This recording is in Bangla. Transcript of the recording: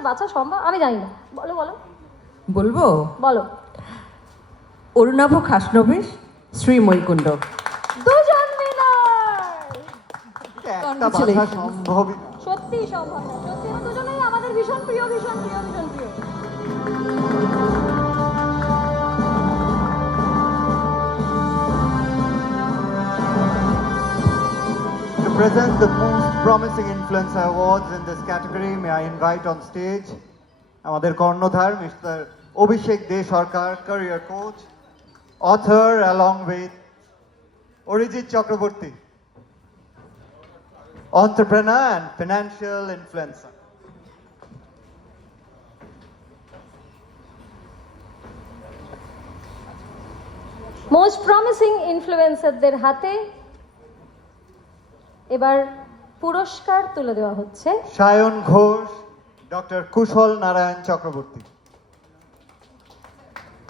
আর বাঁচা সম্ভব আমি জানি না। বলো বলো বলবো বলো। অরুণাভ খাসনবিশ, শ্রী মৈকুণ্ড। দুজন মিলার একটা বাধা সম্ভবই না। সত্যি সম্ভব না, সত্যি আমরা দুজনেই আমাদের ভীষণ প্রিয় ভীষণ প্রিয় ভীষণ প্রিয়। To present the most promising influencer awards in this category, may I invite on stage আমাদের কর্ণধার Mr. Abhishek De Sarkar, career coach, author along with Arijit Chakraborty, entrepreneur and financial influencer. Most promising ইনফ্লুয়েন্সারদের হাতে এবার পুরস্কার তুলে দেওয়া হচ্ছে। সায়ন ঘোষ, ডক্টর কুশল নারায়ণ চক্রবর্তী।